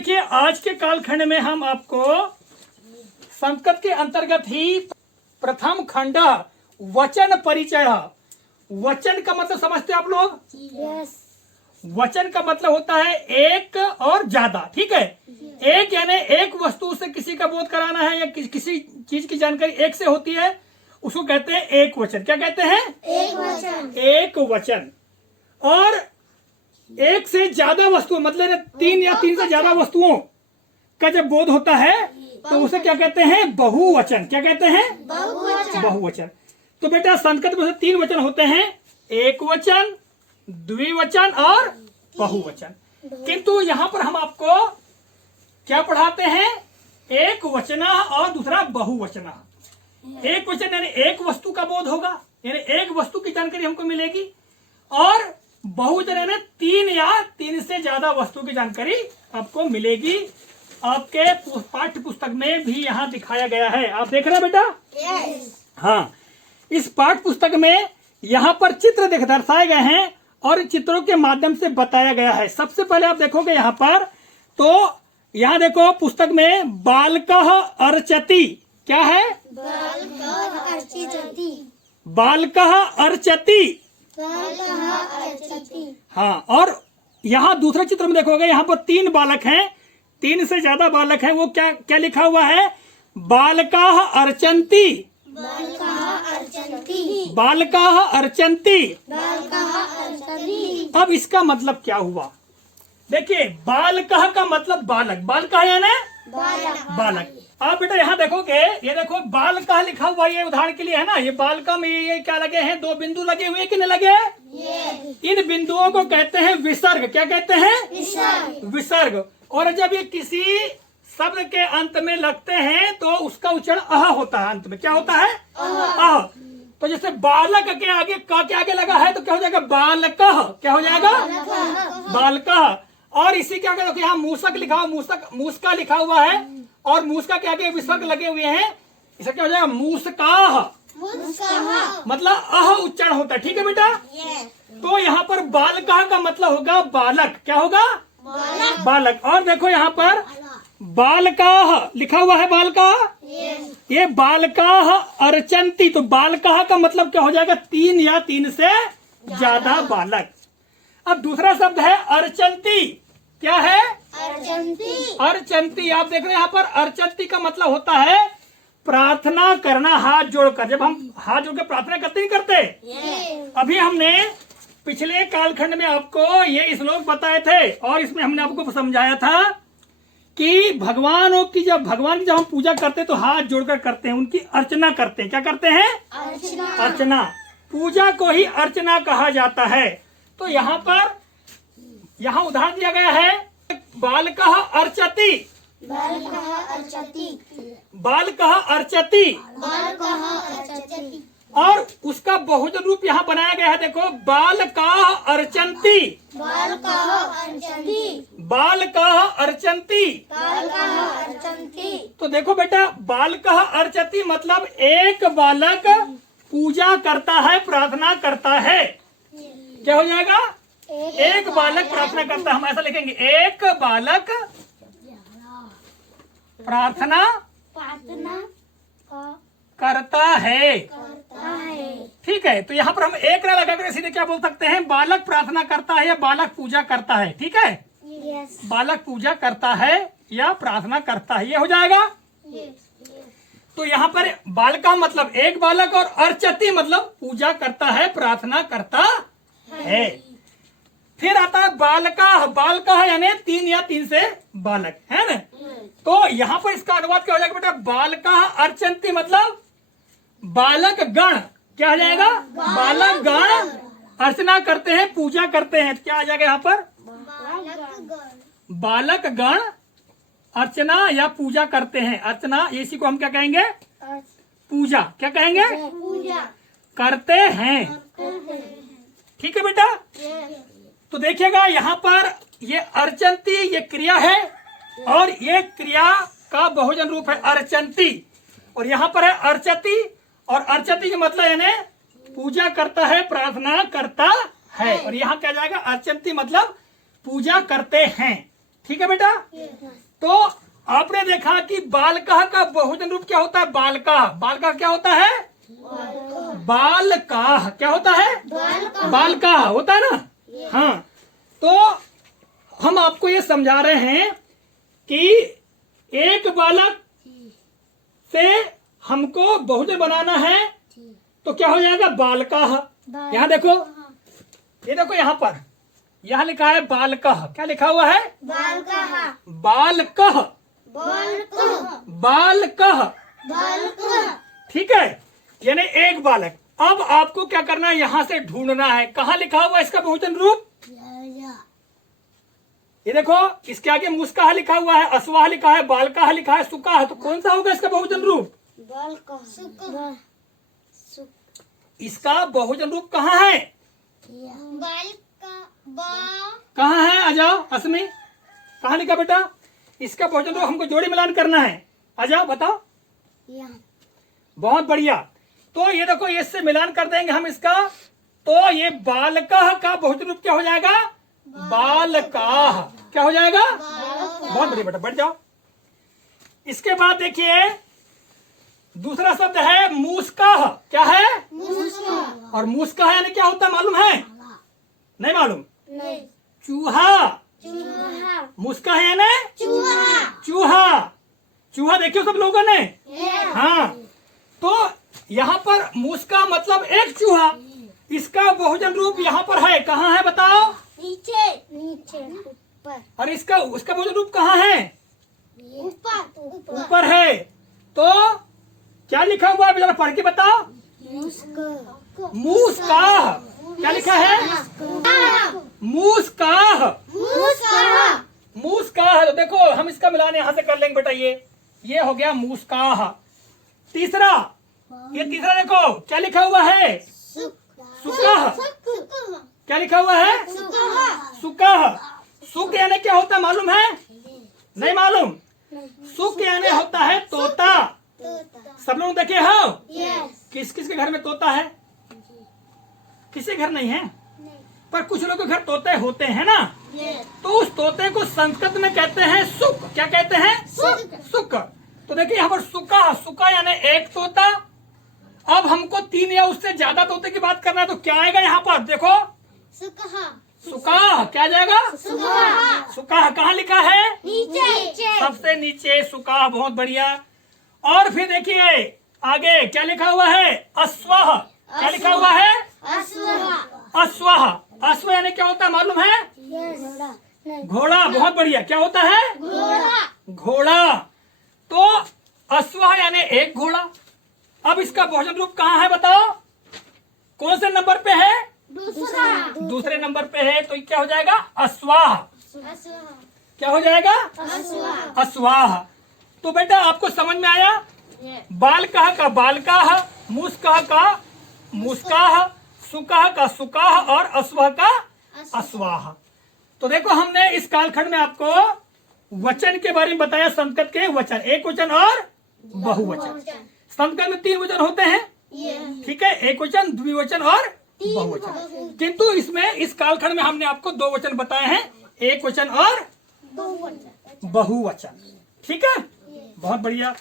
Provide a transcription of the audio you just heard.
देखिए आज के कालखंड में हम आपको संस्कृत के अंतर्गत ही प्रथम खंड वचन परिचय। वचन का मतलब समझते हो आप लोग? यस। वचन का मतलब होता है एक और ज्यादा, ठीक है। एक यानी एक वस्तु से किसी का बोध कराना है या किसी चीज की जानकारी एक से होती है, उसको कहते हैं एक वचन। क्या कहते हैं? एक वचन। एक वचन। और एक से ज्यादा वस्तु मतलब तीन या तीन से ज्यादा वस्तुओं का जब बोध होता है तो उसे क्या कहते हैं? बहुवचन। क्या कहते हैं? बहुवचन। बहुवचन। तो बेटा संस्कृत में तीन वचन होते हैं, एक वचन, द्विवचन और बहुवचन। किंतु यहाँ पर हम आपको क्या पढ़ाते हैं? एक वचन और दूसरा बहुवचन। एक वचन यानी एक वस्तु का बोध होगा, यानी एक वस्तु की जानकारी हमको मिलेगी, और बहुवचन यानी तीन या तीन से ज्यादा वस्तु की जानकारी आपको मिलेगी। आपके पाठ्य पुस्तक में भी यहाँ दिखाया गया है, आप देख रहे हैं बेटा? यस। हाँ, इस पाठ्य पुस्तक में यहाँ पर चित्र दर्शाए गए हैं और चित्रों के माध्यम से बताया गया है। सबसे पहले आप देखोगे यहाँ पर, तो यहाँ देखो पुस्तक में बालकः अर्चति। क्या है? बालकः अर्चिति। बालकः अर्चति। बालकः अर्चति। हाँ, और यहाँ दूसरे चित्र में देखोगे, यहाँ पर तीन बालक हैं, तीन से ज्यादा बालक हैं। वो क्या क्या लिखा हुआ है? बालकाः अर्चन्ति। बालकः अर्चन्ति। बालकाः अर्चन्ति। बालकः अर्चन्ति। अब इसका मतलब क्या हुआ? देखिए, बालकः का मतलब बालक, बालकः यानी बालक। बालक। आप बेटा यहाँ देखोगे, ये देखो बालकः लिखा हुआ, ये उदाहरण के लिए है ना। ये बालका में ये क्या लगे हैं? दो बिंदु लगे हुए कि नहीं लगे? इन बिंदुओं को कहते हैं विसर्ग। क्या कहते हैं? विसर्ग। विसर्ग। और जब ये किसी शब्द के अंत में लगते हैं तो उसका उच्चारण अह होता है। अंत में क्या होता है? अह। तो जैसे बालक के आगे क के आगे लगा है तो क्या हो जाएगा? बालकः। क्या हो जाएगा? बालकः। और इसी के आगे देखो, यहाँ मूसक लिखा हुआ, मूसका लिखा हुआ है, और मूसका के आगे विसर्ग लगे हुए हैं, इसे क्या हो जाएगा? मूसकाः। मतलब अह उच्चारण होता है, ठीक है बेटा? तो यहाँ पर बालकः का मतलब होगा बालक। क्या होगा? बालक। और देखो यहाँ पर बालकाः लिखा हुआ है, बालकाः। ये बालकाः अर्चन्ति। तो बालकाः का मतलब क्या हो जाएगा? तीन या तीन से ज्यादा बालक। अब दूसरा शब्द है अर्चन्ति। क्या है? अर्चन्ति। अर्चन्ति। आप देख रहे हैं यहाँ पर अर्चन्ति का मतलब होता है प्रार्थना करना हाथ जोड़कर। जब हम हाथ जोड़कर प्रार्थना करते नहीं करते? अभी हमने पिछले कालखंड में आपको ये श्लोक बताए थे और इसमें हमने आपको समझाया था कि भगवान की जब हम पूजा करते हैं तो हाथ जोड़कर करते हैं, उनकी अर्चना करते हैं। क्या करते हैं? अर्चना। पूजा को ही अर्चना कहा जाता है। तो यहाँ पर उदाहरण दिया गया है, बालकः अर्चति। बालकः अर्चति। बालकः अर्चति। बालकः अर्चति। और उसका बहुवचन रूप यहाँ बनाया गया है, देखो, बालकाः अर्चन्ति। बालकः अर्चन्ति। बालकाः अर्चन्ति। बालकः अर्चन्ति। तो देखो बेटा, बालकः अर्चति मतलब एक बालक पूजा करता है, प्रार्थना करता है। क्या हो जाएगा? एक बालक प्रार्थना करता है। हम ऐसा लिखेंगे, एक बालक प्रार्थना करता है। ठीक है, तो यहाँ पर हम एक ना लगाकर सीधे क्या बोल सकते हैं? बालक प्रार्थना करता है या बालक पूजा करता है। ठीक है, बालक पूजा करता है या प्रार्थना करता है, ये हो जाएगा। तो यहाँ पर बालका मतलब एक बालक और अर्चति मतलब पूजा करता है, प्रार्थना करता है। फिर आता है बालका। बालका यानी तीन या तीन से बालक, है ना? तो यहाँ पर इसका अनुवाद क्या हो जाएगा बेटा? बालका अर्चन्ति मतलब बालक गण। क्या हो जाएगा? बालक गण अर्चना करते हैं, पूजा करते हैं। क्या आ जाएगा यहाँ पर? बालक गण अर्चना या पूजा करते हैं। अर्चना, इसी को हम क्या कहेंगे? पूजा। क्या कहेंगे? पूजा करते हैं। ठीक है बेटा? तो देखिएगा यहाँ पर ये अर्चन्ति ये क्रिया है और ये क्रिया का बहुवचन रूप है अर्चन्ति, और यहाँ पर है अर्चति। और अर्चति का मतलब यानी पूजा करता है, प्रार्थना करता है। और यहाँ क्या जाएगा? अर्चन्ति मतलब पूजा करते हैं। ठीक है बेटा। तो आपने देखा कि बालकः का बहुवचन रूप क्या होता है? बालकः। बालकः क्या होता है? बालकाः। क्या होता है? बालकाः होता है ना। हाँ, तो हम आपको ये समझा रहे हैं कि एक बालक से हमको बहुवचन बनाना है तो क्या हो जाएगा? बालकाः। यहाँ देखो, ये देखो यहाँ पर, यहाँ लिखा है बालकः। क्या लिखा हुआ है? बालकः बालकः। बालकः बालकः। बालकः। ठीक है, यानी एक बालक। अब आपको क्या करना है? यहाँ से ढूंढना है कहाँ लिखा हुआ है इसका बहुवचन रूप। ये देखो, इसके आगे मुस्काह लिखा हुआ है, अस्वाह लिखा है, बालकाः लिखा है, सुकाः। तो कौन सा होगा इसका बहुवचन रूप? बालकः। इसका बहुवचन रूप कहाँ है? कहाँ है? आ जाओ अस्मी, कहाँ लिखा बेटा? इसका बहुवचन रूप हमको जोड़ी मिलान करना है। आ जाओ बताओ। बहुत बढ़िया। तो ये देखो, इससे मिलान कर देंगे हम इसका, तो ये बालकः का बहुवचन रूप क्या हो जाएगा? बालकाः। क्या हो जाएगा? बहुत बढ़िया बेटा, बैठ जाओ। इसके बाद देखिए दूसरा शब्द है मूसकाः। क्या है? और मूसकाः यानी क्या होता है मालूम है? नहीं मालूम? चूहा। मूसकाः यानी चूहा। चूहा देखियो सब लोगों ने। हाँ, तो यहाँ पर मूसका मतलब एक चूहा। इसका बहुवचन रूप यहाँ पर है, कहाँ है बताओ? नीचे ऊपर। और इसका उसका बहुवचन रूप कहाँ है? ऊपर है। तो क्या लिखा हुआ है जरा पढ़ के बताओ। मूसकाः। क्या लिखा है? मूसकाः। मूसकाः। तो देखो हम इसका मिलान यहाँ से कर लेंगे बेटा। ये हो गया मूसकाः। तीसरा, ये तीसरा देखो क्या लिखा हुआ है? सुकाः। क्या लिखा हुआ है? सुकाः। सुक यानी क्या होता है मालूम है? नहीं मालूम? सुक यानी होता है तोता। सब लोग देखे हो? किस किस के घर में तोता है? किसी घर नहीं है, पर कुछ लोगों के घर तोते होते हैं ना। तो उस तोते को संस्कृत में कहते हैं सुक। क्या कहते हैं? सुक। तो देखिए यहाँ पर सुका। सुका यानी एक तोता। अब हमको 3 या उससे ज्यादा तोते की बात करना है, तो क्या आएगा यहाँ पर? देखो सुकाः। क्या जाएगा? सुकाः। कहाँ लिखा है? नीचे। सबसे नीचे सुकाः। बहुत बढ़िया। और फिर देखिए आगे क्या लिखा हुआ है? अश्वः। क्या लिखा हुआ है? अश्वः। अश्व यानी क्या होता है मालूम है? घोड़ा। बहुत बढ़िया। क्या होता है? घोड़ा। तो अश्वः यानी एक घोड़ा। अब इसका बहुवचन रूप कहाँ है बताओ? कौन से नंबर पे है? दूसरे नंबर पे है। तो क्या हो जाएगा? अश्वाः। क्या हो जाएगा? अश्वाः। तो बेटा आपको समझ में आया? बालकः का बालकाः, मूसकाः का मूसकाः, सुकाः का सुकाः और अश्वः का अश्वाः। तो देखो हमने इस कालखंड में आपको वचन के बारे में बताया। संस्कृत के वचन, एक वचन और बहुवचन। संस्कृत में 3 वचन होते हैं, ठीक है? एक वचन, द्विवचन और बहुवचन। किंतु इसमें इस कालखंड में हमने आपको 2 वचन बताए हैं, एक वचन और बहुवचन। ठीक है, बहुत बढ़िया।